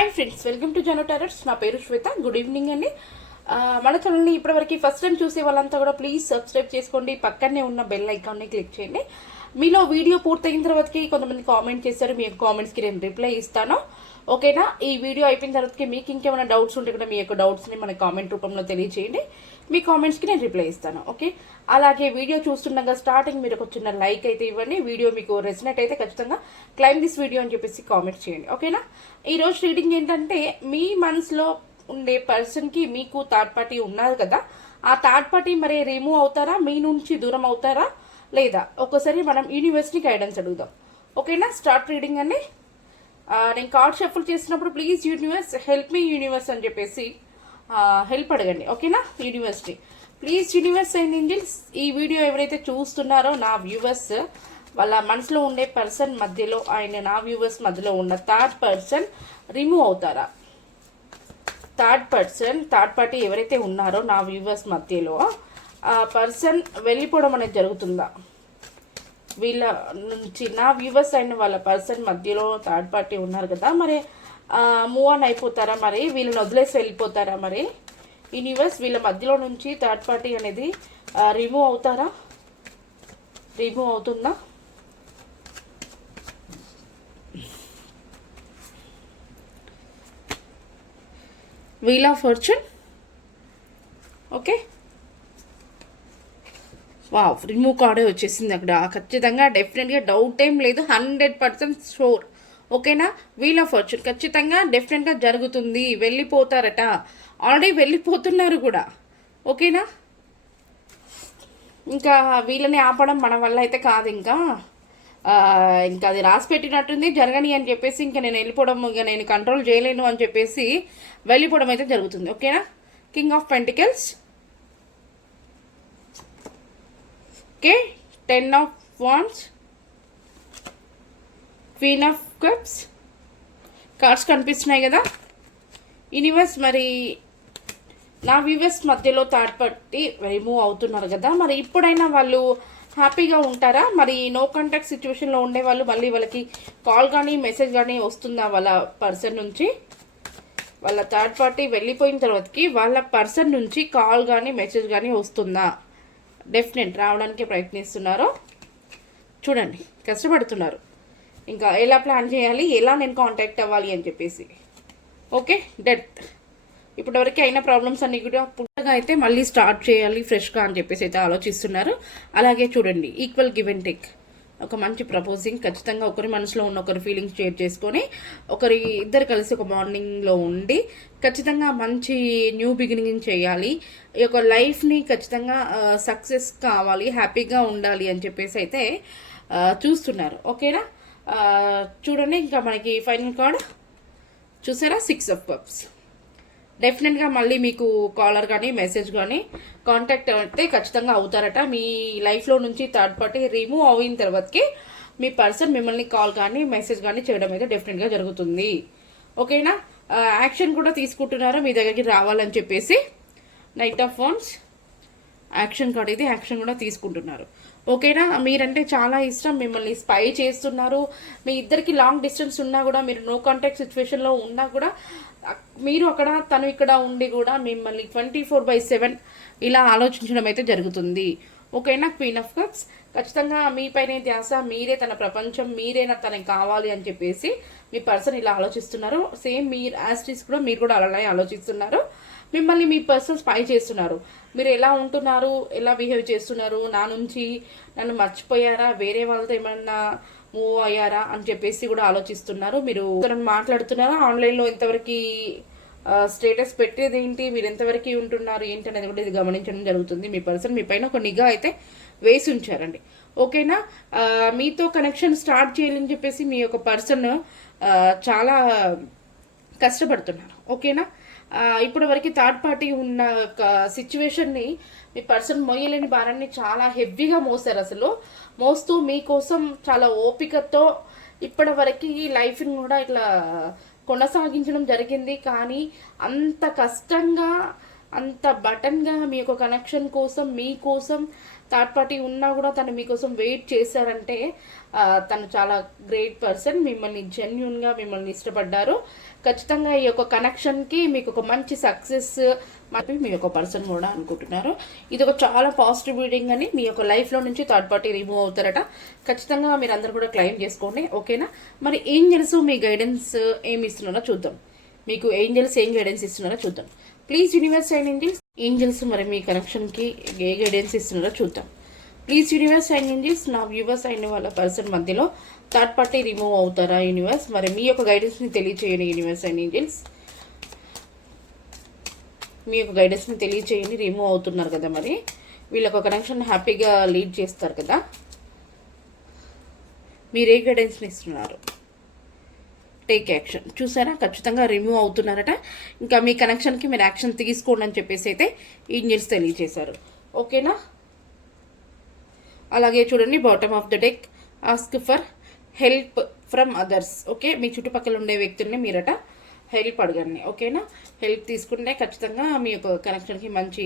Hi friends, welcome to Jano tarots. నా పేరు శ్వేత. Good evening అండి. మన ఛానల్ని ఇప్పటివరకు ఫస్ట్ టైం చూసే వాళ్ళంతా కూడా ప్లీజ్ సబ్స్క్రైబ్ చేసుకోండి. పక్కనే ఉన్న బెల్ ఐకాన్ని క్లిక్ చేయండి. మీలో వీడియో పూర్తయిన తర్వాతకి కొంతమంది కామెంట్ చేశారు. మీ యొక్క కామెంట్స్కి నేను రిప్లై ఇస్తాను. ఓకేనా? ఈ వీడియో అయిపోయిన తర్వాతకి మీకు ఇంకేమైనా డౌట్స్ ఉంటే కూడా మీ యొక్క డౌట్స్ని మన కామెంట్ రూపంలో తెలియజేయండి. మీ కామెంట్స్కి నేను రిప్లై ఇస్తాను. ఓకే, అలాగే వీడియో చూస్తుండగా స్టార్టింగ్ మీరు ఒక చిన్న లైక్ అయితే ఇవ్వండి. వీడియో మీకు రెసినేట్ అయితే ఖచ్చితంగా క్లైమ్ దిస్ వీడియో అని చెప్పేసి కామెంట్ చేయండి. ఓకేనా? ఈరోజు రీడింగ్ ఏంటంటే, మీ మనసులో ఉండే పర్సన్కి మీకు థర్డ్ పార్టీ ఉన్నారు కదా, ఆ థర్డ్ పార్టీ మరి రిమూవ్ అవుతారా, మీ నుంచి దూరం అవుతారా లేదా? ఒకసారి మనం యూనివర్స్ని గైడెన్స్ అడుగుదాం. ఓకేనా? స్టార్ట్ రీడింగ్ అండి. నేను కార్డ్ షఫుల్ చేసినప్పుడు please universe help me universe అని చెప్పేసి హెల్ప్ అడగండి. ఓకేనా? యూనివర్స్ని ప్లీజ్ యూనివర్స్ అండ్ ఏంజల్స్, ఈ వీడియో ఎవరైతే చూస్తున్నారో నా వ్యూవర్స్, వాళ్ళ మనసులో ఉండే పర్సన్ మధ్యలో, నా వ్యూవర్స్ మధ్యలో ఉన్న థర్డ్ పర్సన్ రిమూవ్ అవుతారా? థర్డ్ పార్టీ ఎవరైతే ఉన్నారో నా వ్యూవర్స్ మధ్యలో ఆ పర్సన్ వెళ్ళిపోవడం అనేది జరుగుతుందా? వీళ్ళ నుంచి నా వ్యూవర్స్ అయిన వాళ్ళ పర్సన్ మధ్యలో థర్డ్ పార్టీ ఉన్నారు కదా, మరి మూవ్ ఆన్ అయిపోతారా? మరి వీళ్ళని వదిలేసి వెళ్ళిపోతారా? మరి యూనివర్స్ వీళ్ళ మధ్యలో నుంచి థర్డ్ పార్టీ అనేది రిమూవ్ అవుతారా? రిమూవ్ అవుతుందా? Wheel of fortune. Okay, wow, remove కార్డే వచ్చేసింది అక్కడ. ఖచ్చితంగా డెఫినెట్గా డౌట్ ఏం లేదు, 100% షూర్. ఓకేనా? వీల్ ఆఫ్ ఫార్చ్యూన్ ఖచ్చితంగా డెఫినెట్గా జరుగుతుంది. వెళ్ళిపోతారట, ఆల్రెడీ వెళ్ళిపోతున్నారు కూడా. ఓకేనా? ఇంకా వీళ్ళని ఆపడం మన వల్ల అయితే కాదు. ఇంకా అది రాసి పెట్టినట్టుంది, జరగని అని చెప్పేసి ఇంకా నేను వెళ్ళిపోవడం, ఇంకా నేను కంట్రోల్ చేయలేను అని చెప్పేసి వెళ్ళిపోవడం అయితే జరుగుతుంది. ఓకేనా? King of pentacles. Okay, 10 of wands, queen of cups. Cards కనిపిస్తున్నాయి కదా యూనివర్స్. మరి నా వ్యూవర్స్ మధ్యలో థర్డ్ పార్టీ రిమూవ్ అవుతున్నారు కదా, మరి ఇప్పుడైనా వాళ్ళు హ్యాపీగా ఉంటారా? మరి నో కాంటాక్ట్ సిచ్యువేషన్లో ఉండే వాళ్ళు మళ్ళీ వాళ్ళకి కాల్ కానీ మెసేజ్ కానీ వస్తుందా వాళ్ళ పర్సన్ నుంచి? వాళ్ళ థర్డ్ పార్టీ వెళ్ళిపోయిన తర్వాతకి వాళ్ళ పర్సన్ నుంచి కాల్ కానీ మెసేజ్ కానీ వస్తుందా? డెఫినెట్ రావడానికి ప్రయత్నిస్తున్నారు. చూడండి, కష్టపడుతున్నారు. ఇంకా ఎలా ప్లాన్ చేయాలి, ఎలా నేను కాంటాక్ట్ అవ్వాలి అని చెప్పేసి. Okay, death. ఇప్పటివరకు అయిన ప్రాబ్లమ్స్ అన్ని కూడా పుట్టగా అయితే మళ్ళీ స్టార్ట్ చేయాలి ఫ్రెష్గా అని చెప్పేసి అయితే ఆలోచిస్తున్నారు. అలాగే చూడండి, ఈక్వల్ గివ్ అండ్ టేక్. ఒక మంచి ప్రపోజింగ్. ఖచ్చితంగా ఒకరి మనసులో ఉన్న ఒకరి ఫీలింగ్స్ షేర్ చేసుకొని ఇద్దరు కలిసి ఒక బాండింగ్లో ఉండి ఖచ్చితంగా మంచి న్యూ బిగినింగ్ చేయాలి. ఈ యొక్క లైఫ్ని ఖచ్చితంగా సక్సెస్ కావాలి, హ్యాపీగా ఉండాలి అని చెప్పేసి అయితే చూస్తున్నారు. ఓకేనా? చూడండి, ఇంకా మనకి ఫైనల్ కార్డ్ చూసారా, 6 ఆఫ్ కప్స్. డెఫినెట్గా మళ్ళీ మీకు కాలర్ కానీ మెసేజ్ కానీ కాంటాక్ట్ అయితే ఖచ్చితంగా అవుతారట. మీ లైఫ్లో నుంచి థర్డ్ పార్టీ రిమూవ్ అయిన తర్వాతకి మీ పర్సన్ మిమ్మల్ని కాల్ కానీ మెసేజ్ కానీ చేయడం అయితే డెఫినెట్గా జరుగుతుంది. ఓకేనా? యాక్షన్ కూడా తీసుకుంటున్నారు మీ దగ్గరికి రావాలని చెప్పేసి. Knight of wands, action card ఇది. యాక్షన్ కూడా తీసుకుంటున్నారు. ఓకేనా? మీరంటే చాలా ఇష్టం, మిమ్మల్ని స్పై చేస్తున్నారు. మీ ఇద్దరికి లాంగ్ డిస్టెన్స్ ఉన్నా కూడా, మీరు నో కాంటాక్ట్ సిచ్యువేషన్లో ఉన్నా కూడా, మీరు అక్కడ తను ఇక్కడ ఉండి కూడా మిమ్మల్ని 24/7 ఇలా ఆలోచించడం అయితే జరుగుతుంది. ఓకేనా? Queen of cups. ఖచ్చితంగా మీపైనే ధ్యాస, మీరే తన ప్రపంచం, మీరే తనకి కావాలి అని చెప్పేసి మీ పర్సన్ ఇలా ఆలోచిస్తున్నారు. సేమ్ మీరు యాస్టిస్ కూడా మీరు కూడా అలానే ఆలోచిస్తున్నారు. మిమ్మల్ని మీ పర్సన్ స్పై చేస్తున్నారు. మీరు ఎలా ఉంటున్నారు, ఎలా బిహేవ్ చేస్తున్నారు, నా నుంచి నన్ను మర్చిపోయారా, వేరే వాళ్ళతో ఏమన్నా మూవ్ అయ్యారా అని చెప్పేసి కూడా ఆలోచిస్తున్నారు. మీరు మాట్లాడుతున్నారా, ఆన్లైన్లో ఎంతవరకు స్టేటస్ పెట్టేది ఏంటి, మీరు ఎంతవరకు ఉంటున్నారు ఏంటి అనేది కూడా ఇది గమనించడం జరుగుతుంది. మీ పర్సన్ మీ పైన ఒక నిఘా అయితే వేసి ఉంచారండి. ఓకేనా? మీతో కనెక్షన్ స్టార్ట్ చేయాలని చెప్పేసి మీ యొక్క పర్సన్ చాలా కష్టపడుతున్నారు. ఓకేనా? ఇప్పటి వరకు థర్డ్ పార్టీ ఉన్న సిచ్యువేషన్ని మీ పర్సన్ మోయలేని భారాన్ని చాలా హెవీగా మోసారు. అసలు మోస్తూ మీకోసం చాలా ఓపికతో ఇప్పటి వరకు ఈ లైఫ్ని కూడా ఇట్లా కొనసాగించడం జరిగింది. కానీ అంత కష్టంగా అంత బటన్గా మీ యొక్క కనెక్షన్ కోసం మీకోసం థర్డ్ పార్టీ ఉన్నా కూడా తను మీకోసం వెయిట్ చేశారంటే తను చాలా గ్రేట్ పర్సన్. మిమ్మల్ని జెన్యున్గా మిమ్మల్ని ఇష్టపడ్డారు. ఖచ్చితంగా ఈ యొక్క కనెక్షన్కి మీకు ఒక మంచి సక్సెస్ మీ యొక్క పర్సన్ కూడా అనుకుంటున్నారు. ఇది ఒక చాలా పాజిటివ్ రీడింగ్ అని. మీ యొక్క లైఫ్లో నుంచి థర్డ్ పార్టీ రిమూవ్ అవుతారట. ఖచ్చితంగా మీరు అందరూ కూడా క్లెయిమ్ చేసుకోండి, ఓకేనా? మరి ఏంజెల్స్ మీ గైడెన్స్ ఏమి ఇస్తున్నారో చూద్దాం. మీకు ఏంజెల్స్ ఏం గైడెన్స్ ఇస్తున్నారో చూద్దాం. ప్లీజ్ యూనివర్స్ అండ్ ఏంజెల్స్ మరి మీ కనెక్షన్కి ఏ గైడెన్స్ ఇస్తున్నారో చూద్దాం. ప్లీజ్ యూనివర్స్ అండ్ ఏంజెల్స్, నా వ్యూవర్స్ అయిన వాళ్ళ పర్సన్ మధ్యలో థర్డ్ పార్టీ రిమూవ్ అవుతారా యూనివర్స్? మరి మీ యొక్క గైడెన్స్ని తెలియచేయండి యూనివర్స్ అండ్ ఏంజెల్స్. మీ యొక్క గైడెన్స్ని తెలియచేయండి. రిమూవ్ అవుతున్నారు కదా, మరి వీళ్ళొక కనెక్షన్ హ్యాపీగా లీడ్ చేస్తారు కదా. మీరు ఏ గైడెన్స్ని ఇస్తున్నారు? Take action. చూసారా, ఖచ్చితంగా రిమూవ్ అవుతున్నారట. ఇంకా మీ కనెక్షన్కి మీరు యాక్షన్ తీసుకోండి అని చెప్పేసి అయితే ఏంజెల్స్ తెలియజేశారు, ఓకేనా? అలాగే చూడండి, bottom of the deck ask for help from others. Okay, మీ చుట్టుపక్కల ఉండే వ్యక్తుల్ని మీరట హెల్ప్ అడగండి, ఓకేనా? హెల్ప్ తీసుకుంటే ఖచ్చితంగా మీ యొక్క కనెక్షన్కి మంచి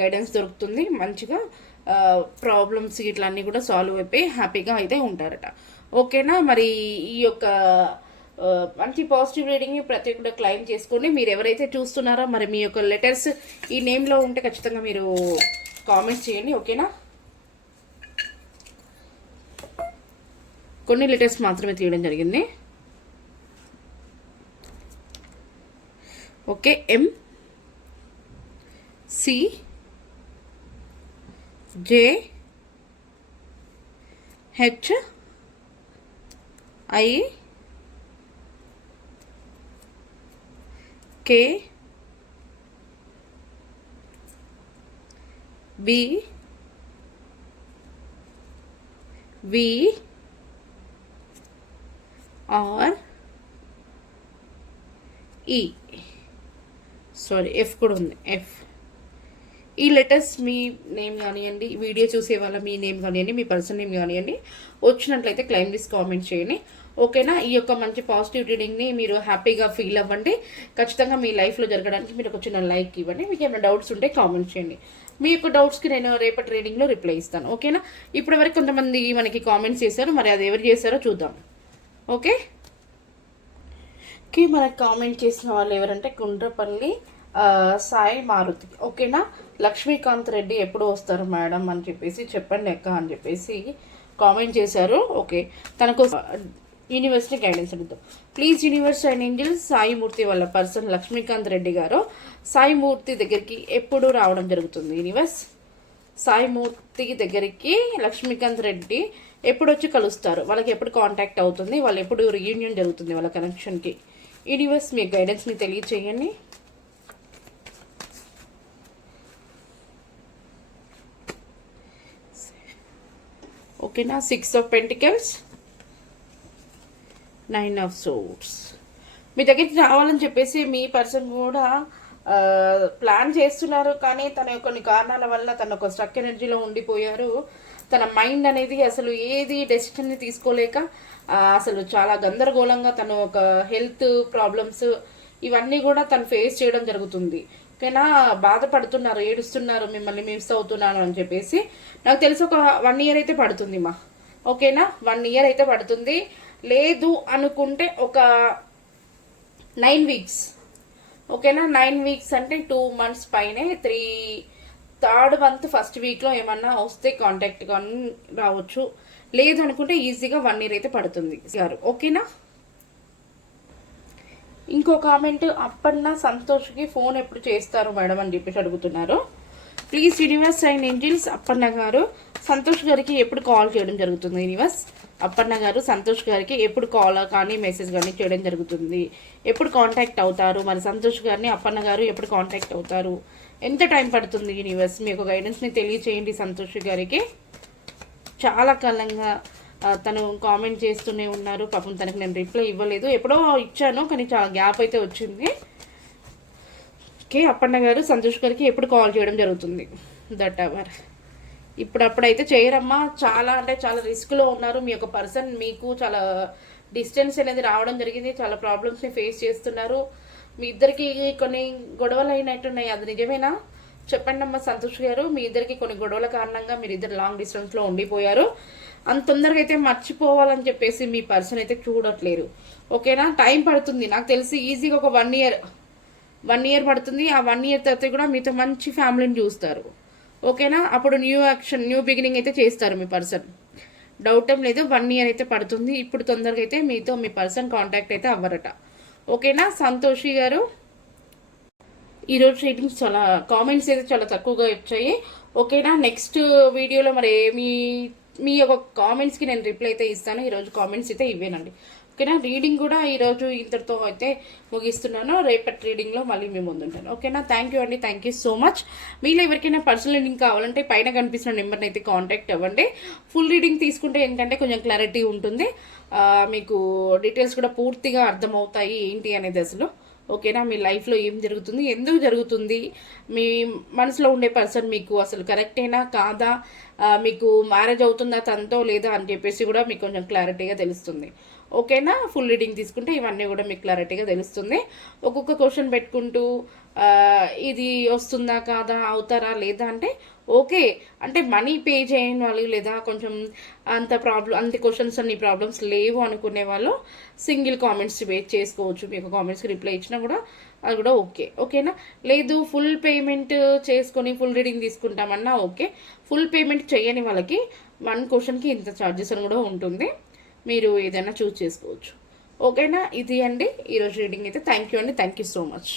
గైడెన్స్ దొరుకుతుంది. మంచిగా ప్రాబ్లమ్స్ ఇట్లా అన్నీ కూడా సాల్వ్ అయిపోయి హ్యాపీగా అయితే ఉంటారట, ఓకేనా? మరి ఈ యొక్క మంచి పాజిటివ్ రీడింగ్ ప్రతి ఒక్కరు క్లెయిమ్ చేసుకోండి. మీరు ఎవరైతే చూస్తున్నారో మరి మీ యొక్క లెటర్స్ ఈ నేమ్లో ఉంటే ఖచ్చితంగా మీరు కామెంట్స్ చేయండి, ఓకేనా? కొన్ని లెటర్స్ మాత్రమే తీయడం జరిగింది, okay. M, C, J, H, I, K, B, V, R, E. Sorry, F కూడా ఉంది, ఎఫ్. ఈ లెటర్స్ మీ నేమ్ కానివ్వండి, వీడియో చూసే వాళ్ళ మీ నేమ్ కానివ్వండి, మీ పర్సన్ నేమ్ కానివ్వండి, వచ్చినట్లయితే క్లెయిమ్ చేసి కామెంట్ చేయండి, ఓకేనా? ఈ యొక్క మంచి పాజిటివ్ రీడింగ్ని మీరు హ్యాపీగా ఫీల్ అవ్వండి. ఖచ్చితంగా మీ లైఫ్లో జరగడానికి మీరు ఒక చిన్న లైక్ ఇవ్వండి. మీకు ఏమైనా డౌట్స్ ఉంటే కామెంట్ చేయండి. మీ యొక్క డౌట్స్కి నేను రేపటి రీడింగ్లో రిప్లై ఇస్తాను, ఓకేనా? ఇప్పటి వరకు కొంతమంది మనకి కామెంట్స్ చేశారు, మరి అది ఎవరు చేశారో చూద్దాం, ఓకే? మనకు కామెంట్ చేసిన వాళ్ళు ఎవరంటే గుండ్రపల్లి సాయి మారుతి, ఓకేనా? లక్ష్మీకాంత్ రెడ్డి ఎప్పుడు వస్తారు మేడం అని చెప్పేసి చెప్పండి అక్క అని చెప్పేసి కామెంట్ చేశారు, ఓకే. తనకు యూనివర్స్ని గైడెన్స్ అడుగుతాం. ప్లీజ్ యూనివర్స్ అండ్ ఏంజెల్స్, సాయిమూర్తి వాళ్ళ పర్సన్ లక్ష్మీకాంత్ రెడ్డి గారు సాయిమూర్తి దగ్గరికి ఎప్పుడు రావడం జరుగుతుంది యూనివర్స్? సాయిమూర్తి దగ్గరికి లక్ష్మీకాంత్ రెడ్డి ఎప్పుడు వచ్చి కలుస్తారు? వాళ్ళకి ఎప్పుడు కాంటాక్ట్ అవుతుంది? వాళ్ళు ఎప్పుడు రీయూనియన్ జరుగుతుంది వాళ్ళ కనెక్షన్కి? యూనివర్స్ మీ గైడెన్స్ని తెలియచేయండి. ఓకేనా? 6 ఆఫ్ పెంటికల్స్, 9 ఆఫ్ సోర్డ్స్. మీ దగ్గరికి రావాలని చెప్పేసి మీ పర్సన్ కూడా ప్లాన్ చేస్తున్నారు, కానీ తన కొన్ని కారణాల వల్ల తన ఒక స్ట్రక్ ఎనర్జీలో ఉండిపోయారు. తన మైండ్ అనేది అసలు ఏది డెసిషన్ని తీసుకోలేక అసలు చాలా గందరగోళంగా తను ఒక హెల్త్ ప్రాబ్లమ్స్ ఇవన్నీ కూడా తను ఫేస్ చేయడం జరుగుతుంది, ఓకేనా? బాధపడుతున్నారు, ఏడుస్తున్నారు, మిమ్మల్ని మిస్ అవుతున్నాను అని చెప్పేసి. నాకు తెలిసి ఒక 1 ఇయర్ అయితే పడుతుంది మా, ఓకేనా? 1 ఇయర్ అయితే పడుతుంది. లేదు అనుకుంటే ఒక 9 వీక్స్, ఓకేనా? 9 వీక్స్ అంటే 2 మంత్స్ పైనే. 3rd మంత్ ఫస్ట్ వీక్లో ఏమన్నా వస్తే కాంటాక్ట్ కానీ రావచ్చు. లేదు అనుకుంటే ఈజీగా 1 ఇయర్ అయితే పడుతుంది గారు, ఓకేనా? ఇంకో కామెంట్, అప్పన్న సంతోష్కి ఫోన్ ఎప్పుడు చేస్తారు మేడం అని చెప్పేసి అడుగుతున్నారు. Please universe and angels, Appanna గారు సంతోష్ గారికి ఎప్పుడు కాల్ చేయడం జరుగుతుంది యూనివర్స్? అప్పన్న గారు సంతోష్ గారికి ఎప్పుడు కాల్ కానీ మెసేజ్ కానీ చేయడం జరుగుతుంది? ఎప్పుడు కాంటాక్ట్ అవుతారు? మరి సంతోష్ గారిని అప్పన్న గారు ఎప్పుడు కాంటాక్ట్ అవుతారు? ఎంత టైం పడుతుంది యూనివర్స్? మీ యొక్క గైడెన్స్ని తెలియచేయండి సంతోష్ గారికి. చాలా కాలంగా తను కామెంట్ చేస్తూనే ఉన్నారు, పాపం తనకు నేను రిప్లై ఇవ్వలేదు. ఎప్పుడో ఇచ్చాను కానీ చాలా గ్యాప్ అయితే వచ్చింది, ఓకే. అప్పన్న గారు సంతోష్ గారికి ఎప్పుడు కాల్ చేయడం జరుగుతుంది? దట్ అవర్ ఇప్పుడప్పుడైతే చేయరమ్మా. చాలా అంటే చాలా రిస్క్లో ఉన్నారు మీ యొక్క పర్సన్. మీకు చాలా డిస్టెన్స్ అనేది రావడం జరిగింది, చాలా ప్రాబ్లమ్స్ని ఫేస్ చేస్తున్నారు. మీ ఇద్దరికి కొన్ని గొడవలు అయినట్టున్నాయి, అది నిజమేనా? చెప్పండి అమ్మా సంతోష్ గారు. మీ ఇద్దరికి కొన్ని గొడవల కారణంగా మీరు ఇద్దరు లాంగ్ డిస్టెన్స్లో ఉండిపోయారు. అంత తొందరగా అయితే మర్చిపోవాలని చెప్పేసి మీ పర్సన్ అయితే చూడట్లేరు. ఓకేనా? టైం పడుతుంది నాకు తెలిసి, ఈజీగా ఒక 1 ఇయర్ పడుతుంది. ఆ 1 ఇయర్ తర్వాత కూడా మీతో మంచి ఫ్యామిలీని చూస్తారు. ఓకేనా? అప్పుడు న్యూ యాక్షన్, న్యూ బిగినింగ్ అయితే చేస్తారు మీ పర్సన్. డౌట్ ఏం లేదు. 1 ఇయర్ అయితే పడుతుంది. ఇప్పుడు తొందరగా అయితే మీతో మీ పర్సన్ కాంటాక్ట్ అయితే అవ్వరట. ఓకేనా సంతోషి గారు? ఈరోజు రీడింగ్స్ చాలా కామెంట్స్ అయితే చాలా తక్కువగా వచ్చాయి. ఓకేనా? నెక్స్ట్ వీడియోలో మరి మీ యొక్క కామెంట్స్కి నేను రిప్లై అయితే ఇస్తాను. ఈరోజు కామెంట్స్ అయితే ఇవ్వేనండి. ఓకేనా? రీడింగ్ కూడా ఈరోజు ఇంతటితో అయితే ముగిస్తున్నాను. రేపటి రీడింగ్లో మళ్ళీ మేము ముందుంటాను. ఓకేనా? థ్యాంక్ యూ అండి. Thank you so much. మీలో ఎవరికైనా పర్సనల్ రీడింగ్ కావాలంటే పైన కనిపిస్తున్న నెంబర్ని అయితే కాంటాక్ట్ అవ్వండి. ఫుల్ రీడింగ్ తీసుకుంటే ఏంటంటే కొంచెం క్లారిటీ ఉంటుంది, మీకు డీటెయిల్స్ కూడా పూర్తిగా అర్థమవుతాయి ఏంటి అనేది అసలు. ఓకేనా? మీ లైఫ్లో ఏం జరుగుతుంది, ఎందుకు జరుగుతుంది, మీ మనసులో ఉండే పర్సన్ మీకు అసలు కరెక్టేనా కాదా, మీకు మ్యారేజ్ అవుతుందా తనతో లేదా అని చెప్పేసి కూడా మీకు కొంచెం క్లారిటీగా తెలుస్తుంది. ఓకేనా? ఫుల్ రీడింగ్ తీసుకుంటే ఇవన్నీ కూడా మీకు క్లారిటీగా తెలుస్తుంది. ఒక్కొక్క క్వశ్చన్ పెట్టుకుంటూ ఇది వస్తుందా కాదా, అవుతారా లేదా అంటే ఓకే అంటే మనీ పే చేయని వాళ్ళు లేదా కొంచెం అంత క్వశ్చన్స్ అన్ని ప్రాబ్లమ్స్ లేవు అనుకునే వాళ్ళు సింగిల్ కామెంట్స్ వెయిట్ చేసుకోవచ్చు. మీకు కామెంట్స్కి రిప్లై ఇచ్చినా కూడా అది కూడా ఓకేనా? లేదు ఫుల్ పేమెంట్ చేసుకొని ఫుల్ రీడింగ్ తీసుకుంటామన్నా ఓకే. ఫుల్ పేమెంట్ చేయని వాళ్ళకి 1 క్వశ్చన్కి ఇంత ఛార్జెస్ అని కూడా ఉంటుంది. మీరు ఏదైనా చూస్ చేసుకోవచ్చు. ఓకేనా? ఇది అండి ఈరోజు రీడింగ్ అయితే. థ్యాంక్ యూ అండి. Thank you so much.